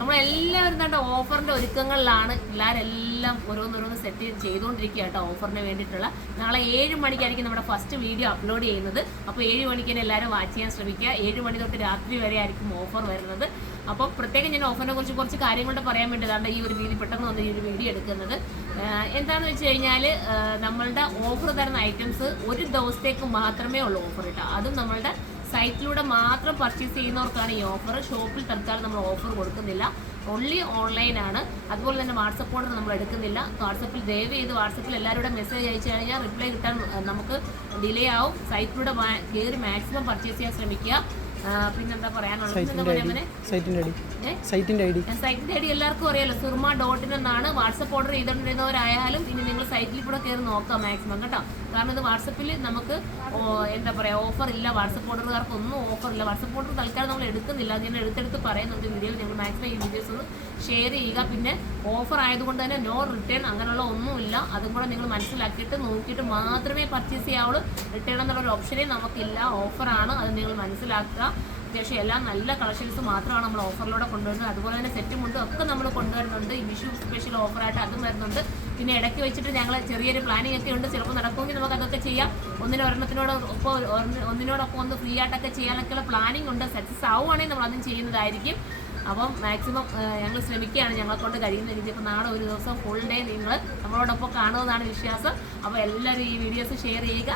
നമ്മളെല്ലാവരും തന്നെ ഓഫറിൻ്റെ ഒരുക്കങ്ങളിലാണ്. പിള്ളേരെല്ലാം ഓരോന്നോരോന്ന് സെറ്റ് ചെയ്തുകൊണ്ടിരിക്കുക കേട്ടോ ഓഫറിന് വേണ്ടിയിട്ടുള്ള. നാളെ 7 മണിക്കായിരിക്കും നമ്മുടെ ഫസ്റ്റ് വീഡിയോ അപ്ലോഡ് ചെയ്യുന്നത്. അപ്പോൾ 7 മണിക്ക് തന്നെ എല്ലാവരും വാച്ച് ചെയ്യാൻ ശ്രമിക്കുക. 7 മണി തൊട്ട് രാത്രി വരെ ആയിരിക്കും ഓഫർ വരുന്നത്. അപ്പോൾ പ്രത്യേകം ഞാൻ ഓഫറിനെ കുറിച്ച് കുറച്ച് കാര്യങ്ങളുടെ പറയാൻ വേണ്ടിയതാണ് ഈ ഒരു പെട്ടെന്ന് വന്ന് ഈ ഒരു വീഡിയോ എടുക്കുന്നത്. എന്താണെന്ന് വെച്ച് കഴിഞ്ഞാൽ നമ്മളുടെ ഓഫർ തരുന്ന ഐറ്റംസ് ഒരു ദിവസത്തേക്ക് മാത്രമേ ഉള്ളൂ ഓഫർ കേട്ടോ. അതും നമ്മളുടെ സൈറ്റിലൂടെ മാത്രം പർച്ചേസ് ചെയ്യുന്നവർക്കാണ് ഈ ഓഫർ. ഷോപ്പിൽ തൽക്കാലം നമ്മൾ ഓഫർ കൊടുക്കുന്നില്ല, ഓൺലി ഓൺലൈനാണ്. അതുപോലെ തന്നെ വാട്സപ്പ് ഓർഡർ നമ്മൾ എടുക്കുന്നില്ല. വാട്സപ്പിൽ ദയവ് ചെയ്ത് വാട്സപ്പിൽ എല്ലാവരുടെ മെസ്സേജ് അയച്ചു കഴിഞ്ഞാൽ റിപ്ലൈ കിട്ടാൻ നമുക്ക് ഡിലേ ആവും. സൈറ്റിലൂടെ കയറി മാക്സിമം പർച്ചേസ് ചെയ്യാൻ ശ്രമിക്കുക. പിന്നെന്താ പറയാനുള്ളത്, സൈറ്റിന്റെ ഐ ഡി എല്ലാവർക്കും അറിയാലോ, surma.in എന്നാണ്. വാട്സപ്പ് ഓർഡർ ചെയ്തുകൊണ്ടിരുന്നവരായാലും ഇനി നിങ്ങൾ സൈറ്റിൽ കൂടെ കയറി നോക്കാം മാക്സിമം കേട്ടോ. കാരണം ഇത് വാട്സപ്പിൽ നമുക്ക് എന്താ പറയുക ഓഫർ ഇല്ല. വാട്സപ്പ് ഓർഡറുകാർക്ക് ഒന്നും ഓഫർ ഇല്ല. വാട്സപ്പ് ഓർഡർ തൽക്കാലം നമ്മൾ എടുക്കുന്നില്ല. ഞാൻ എടുത്തെടുത്ത് പറയുന്നുണ്ട് വീഡിയോയിൽ. നിങ്ങൾ മാക്സിമം ഈ വീഡിയോസ് ഒന്ന് ഷെയർ ചെയ്യുക. പിന്നെ ഓഫർ ആയതുകൊണ്ട് തന്നെ നോ റിട്ടേൺ അങ്ങനെയുള്ള ഒന്നുമില്ല. അതും കൂടെ നിങ്ങൾ മനസ്സിലാക്കിയിട്ട് നോക്കിയിട്ട് മാത്രമേ പർച്ചേസ് ചെയ്യാവുള്ളൂ. റിട്ടേൺ എന്നുള്ളൊരു ഓപ്ഷനേ നമുക്കില്ല. ഓഫറാണ്, അത് നിങ്ങൾ മനസ്സിലാക്കുക. അത്യാവശ്യം എല്ലാം നല്ല കളക്ഷൻസ് മാത്രമാണ് നമ്മൾ ഓഫറിലൂടെ കൊണ്ടുവരുന്നത്. അതുപോലെ തന്നെ സെറ്റും മുണ്ടും ഒക്കെ നമ്മൾ കൊണ്ടുവരുന്നുണ്ട്. ഈ വിഷു സ്പെഷ്യൽ ഓഫറായിട്ട് അതും വരുന്നുണ്ട്. പിന്നെ ഇടയ്ക്ക് വെച്ചിട്ട് ഞങ്ങൾ ചെറിയൊരു പ്ലാനിങ് ഒക്കെ ഉണ്ട്. ചിലപ്പോൾ നടക്കുമെങ്കിൽ നമുക്ക് അതൊക്കെ ചെയ്യാം. ഒന്നിനോടൊപ്പം ഒന്ന് ഫ്രീ ആയിട്ടൊക്കെ ചെയ്യാനൊക്കെയുള്ള പ്ലാനിങ് ഉണ്ട്. സക്സസ് ആവുകയാണെങ്കിൽ നമ്മൾ അതും ചെയ്യുന്നതായിരിക്കും. അപ്പം മാക്സിമം ഞങ്ങൾ ശ്രമിക്കുകയാണ് ഞങ്ങളെ കൊണ്ട് കഴിയുന്ന രീതി. ഇപ്പോൾ നാളെ ഒരു ദിവസം ഫുൾ ഡേ നിങ്ങൾ നമ്മളോടൊപ്പം കാണുമെന്നാണ് വിശ്വാസം. അപ്പോൾ എല്ലാവരും ഈ വീഡിയോസ് ഷെയർ ചെയ്യുക.